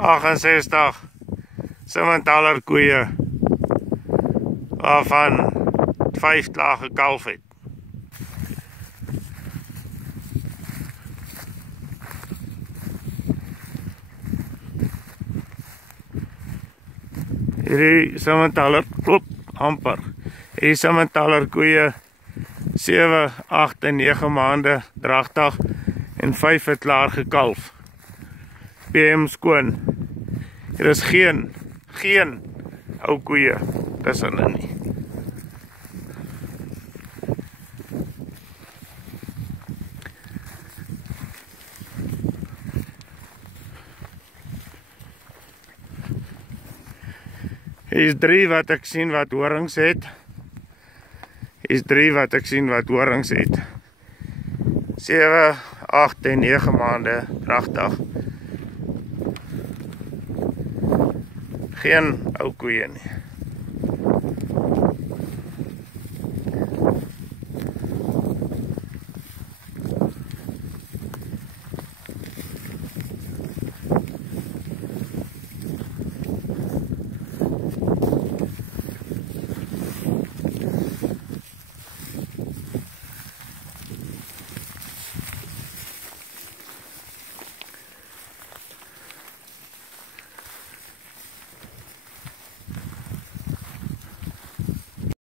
$68 Simmentaler koeie waarvan 5 klaar gekalf het. Hierdie Simmentaler klop amper. Hierdie Simmentaler koeie 7, 8 en 9 maande dragtig en 5 het klaar gekalf. PM skoon. Hier is geen ou koeie tussenin nie. Hier is 3 wat ek sien wat horings het. Hier is 3 wat ek sien wat horings het. 7, 8 en 9 maande dragtig. Geen ou koeie nie.